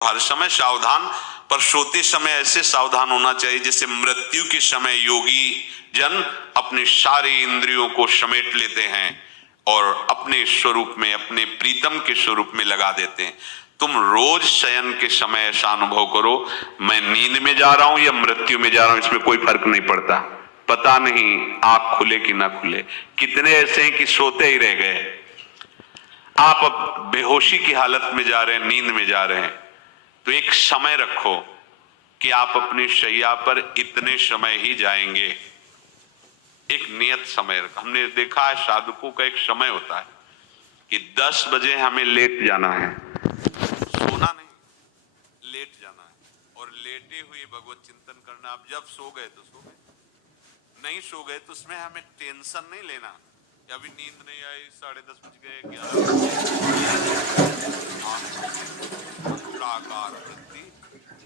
हर समय सावधान, पर सोते समय ऐसे सावधान होना चाहिए जैसे मृत्यु के समय योगी जन अपने सारे इंद्रियों को समेट लेते हैं और अपने स्वरूप में, अपने प्रीतम के स्वरूप में लगा देते हैं। तुम रोज शयन के समय ऐसा अनुभव करो, मैं नींद में जा रहा हूं या मृत्यु में जा रहा हूं, इसमें कोई फर्क नहीं पड़ता। पता नहीं आंख खुले कि ना खुले। कितने ऐसे हैं कि सोते ही रह गए। आप अब बेहोशी की हालत में जा रहे हैं, नींद में जा रहे हैं, तो एक समय रखो कि आप अपनी शैया पर इतने समय ही जाएंगे। एक नियत समय रखो। हमने देखा है साधकों का एक समय होता है कि 10 बजे हमें लेट जाना है, सोना नहीं, लेट जाना है और लेटे हुए भगवत चिंतन करना। आप जब सो गए तो सो गए, नहीं सो गए तो उसमें हमें टेंशन नहीं लेना कि अभी नींद नहीं आई, 10:30 बज गए, 11 वृत्ति,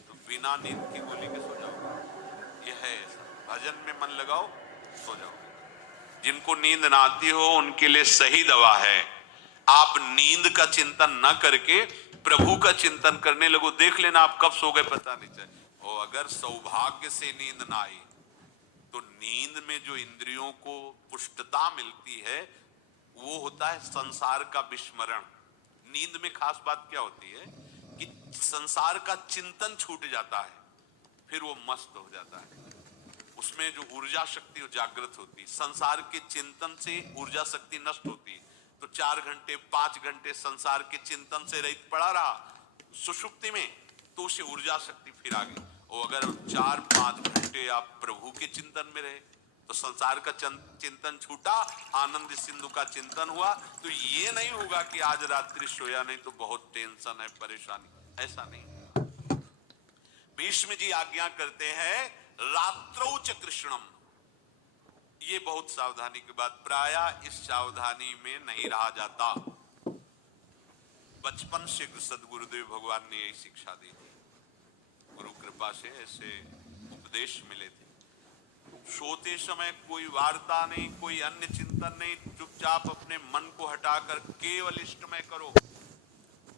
तो बिना नींद की गोली के सो जाओ। यह है ऐसा, भजन में मन लगाओ, सो जाओ। जिनको नींद ना आती हो उनके लिए सही दवा है, आप नींद का चिंतन न करके प्रभु का चिंतन करने लगो। देख लेना आप कब सो गए पता नहीं चले। और अगर सौभाग्य से नींद ना आई तो नींद में जो इंद्रियों को पुष्टता मिलती है वो होता है संसार का विस्मरण। नींद में खास बात क्या होती है कि संसार का चिंतन छूट जाता है, फिर वो मस्त हो जाता है। उसमें जो ऊर्जा शक्ति वो जागृत होती, संसार के चिंतन से ऊर्जा शक्ति नष्ट होती। तो 4 घंटे 5 घंटे संसार के चिंतन से रहित पड़ा रहा सुषुप्ति में, तो उसे ऊर्जा शक्ति फिर आ गई। और अगर 4-5 घंटे आप प्रभु के चिंतन में रहे तो संसार का चिंतन छूटा, आनंद सिंधु का चिंतन हुआ। तो ये नहीं होगा कि आज रात्रि सोया नहीं तो बहुत टेंशन है, परेशानी, ऐसा नहीं। भीष्म जी आज्ञा करते हैं रात्रौ च कृष्णम। ये बहुत सावधानी की बात, प्रायः इस सावधानी में नहीं रहा जाता। बचपन से सदगुरुदेव भगवान ने यही शिक्षा दी थी, गुरु कृपा से ऐसे उपदेश मिले थे। सोते समय कोई वार्ता नहीं, कोई अन्य चिंतन नहीं, चुपचाप अपने मन को हटाकर केवल इष्टमय करो।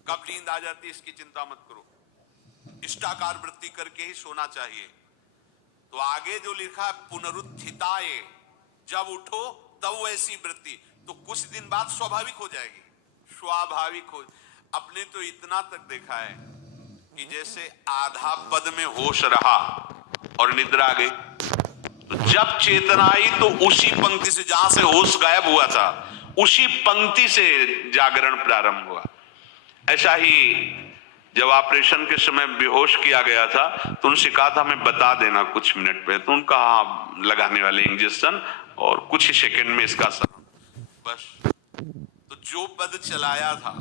कब नींद आ जाती इसकी चिंता मत करो, इष्टाकार वृत्ति करके ही सोना चाहिए। तो आगे जो लिखा है पुनरुत्थिताय, जब उठो तब वैसी वृत्ति, तो कुछ दिन बाद स्वाभाविक हो जाएगी, स्वाभाविक हो। अपने तो इतना तक देखा है कि जैसे आधा पद में होश रहा और निद्रा आ गई, तो जब चेतना आई तो उसी पंक्ति से, जहां से होश गायब हुआ था उसी पंक्ति से जागरण प्रारंभ हुआ। ऐसा ही जब ऑपरेशन के समय बेहोश किया गया था तो उनसे कहा था हमें बता देना कुछ मिनट पे, तो उनका लगाने वाले इंजेक्शन और कुछ ही सेकंड में इसका असर, बस। तो जो पद चलाया था,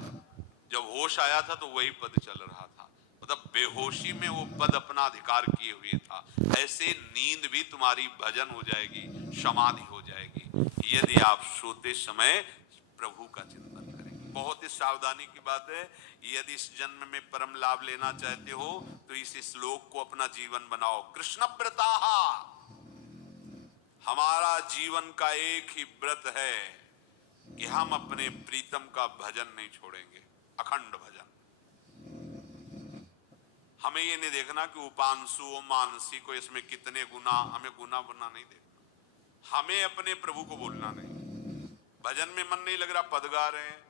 जब होश आया था तो वही पद चल रहा था, मतलब बेहोशी में वो पद अपना अधिकार किए हुए था। ऐसे नींद भी तुम्हारी भजन हो जाएगी, समाधि हो जाएगी यदि आप सोते समय प्रभु का चिंतन करेंगे। बहुत ही सावधानी की बात है, यदि इस जन्म में परम लाभ लेना चाहते हो तो इस श्लोक को अपना जीवन बनाओ। कृष्ण व्रताः, हमारा जीवन का एक ही व्रत है कि हम अपने प्रीतम का भजन नहीं छोड़ेंगे, अखंड भजन। हमें ये नहीं देखना कि उपांशु मानसी को इसमें कितने गुना, हमें गुना बना नहीं देखना। हमें अपने प्रभु को बोलना नहीं। भजन में मन नहीं लग रहा, पद गा रहे हैं,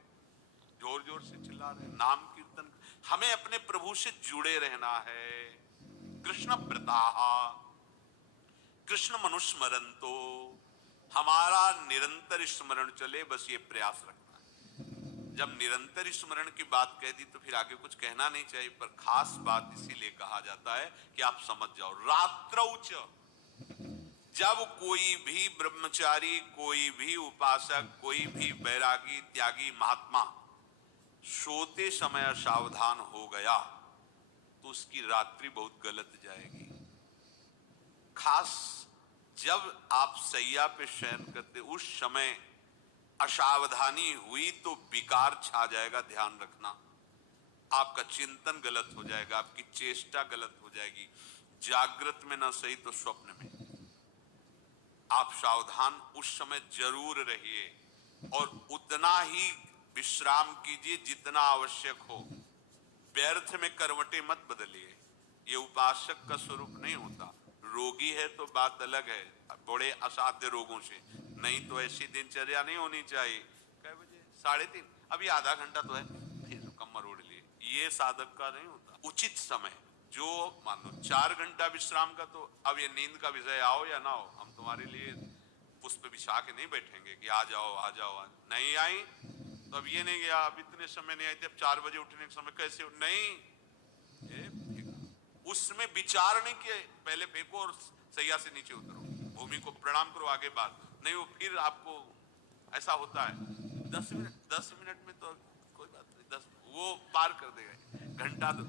जोर जोर से चिल्ला रहे हैं, नाम कीर्तन, हमें अपने प्रभु से जुड़े रहना है। कृष्ण व्रताः, कृष्ण मनुस्मरन्तो, हमारा निरंतर स्मरण चले, बस ये प्रयास रखना है। जब निरंतर स्मरण की बात कह दी तो फिर आगे कुछ कहना नहीं चाहिए, पर खास बात इसीलिए कहा जाता है कि आप समझ जाओ। रात्रौ च, जब कोई भी ब्रह्मचारी, कोई भी उपासक, कोई भी बैरागी, त्यागी, महात्मा सोते समय असावधान हो गया तो उसकी रात्रि बहुत गलत जाएगी। खास जब आप सैया पे शयन करते उस समय असावधानी हुई तो विकार छा जाएगा, ध्यान रखना। आपका चिंतन गलत हो जाएगा, आपकी चेष्टा गलत हो जाएगी, जागृत में ना सही तो स्वप्न में। आप सावधान उस समय जरूर रहिए और उतना ही विश्राम कीजिए जितना आवश्यक हो। व्यर्थ में करवटें मत बदलिए, ये उपासक का स्वरूप नहीं होता। रोगी है तो बात अलग है, बड़े असाध्य रोगों से, नहीं तो ऐसी दिनचर्या नहीं होनी चाहिए। कै बजे? 3:30, अभी आधा घंटा तो है, फिर कमर ओढ़ लिए, ये साधक का नहीं होता। उचित समय, जो मान लो 4 घंटा विश्राम का, तो अब ये नींद का विषय आओ या ना हो, हम तुम्हारे लिए पुष्प बिछा के नहीं बैठेंगे कि आ जाओ आ जाओ, नहीं आई तो अब ये नहीं गया, अब इतने समय नहीं आई थी, अब 4 बजे उठने के समय कैसे नहीं, उसमें विचार नहीं किए, पहले फेंको और सैया से नीचे उतरो, भूमि को प्रणाम करो, आगे बात नहीं, वो फिर आपको ऐसा होता है। 10 मिनट में तो कोई बात नहीं, 10 वो पार कर देगा, घंटा दो।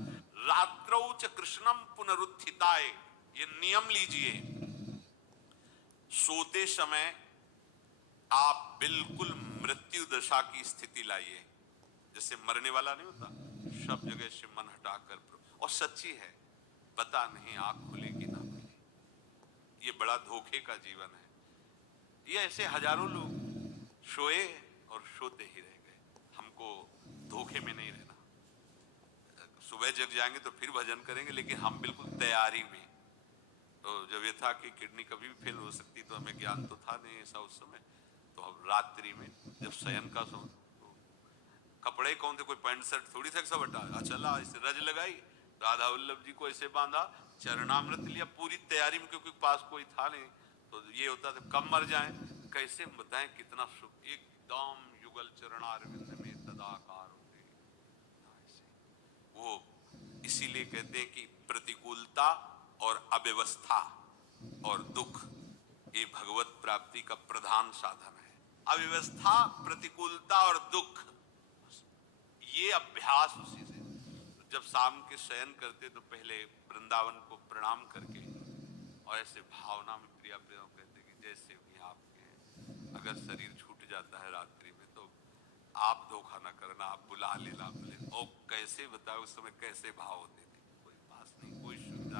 रात्रौ च कृष्णम पुनरुत्थिताय, ये नियम लीजिए, सोते समय आप बिल्कुल मृत्यु दशा की स्थिति लाइए, जैसे मरने वाला नहीं होता, सब जगह से मन हटाकर, और सच्ची है, पता नहीं आंख खुलेगी ना खुलेगी, ये बड़ा धोखे का जीवन है। ये ऐसे हजारों लोग सोए और सोते ही रह गए, हमको धोखे में नहीं रहना। सुबह जग जाएंगे तो फिर भजन करेंगे, लेकिन हम बिल्कुल तैयारी में। तो जब ये था कि किडनी कभी भी फेल हो सकती, तो हमें ज्ञान तो था नहीं ऐसा उस समय, तो हम रात्रि में जब शयन का समय, तो कपड़े कौन थे, कोई पैंट शर्ट थोड़ी था सब हटा, चला ऐसे रज लगाई, राधा वल्लभ जी को ऐसे बांधा, चरणामृत लिया, पूरी तैयारी में, क्योंकि पास कोई था नहीं, तो ये होता था कब मर जाए, कैसे बताएं कितना सुख, एकदम युगल चरणारविंद में तदाकार होते, वो इसीलिए कहते हैं कि प्रतिकूलता और अव्यवस्था और दुख, ये भगवत प्राप्ति का प्रधान साधन है। अव्यवस्था, प्रतिकूलता और दुख, ये अभ्यास उसी से। जब शाम के शयन करते तो पहले वृंदावन को प्रणाम करके, और ऐसे भावना में प्रिया प्रिया कहते कि जैसे भी आपके, अगर शरीर छूट जाता है रात्रि में तो आप धोखा ना करना, आप बुला लेना, और कैसे बताओ उस समय कैसे भाव होते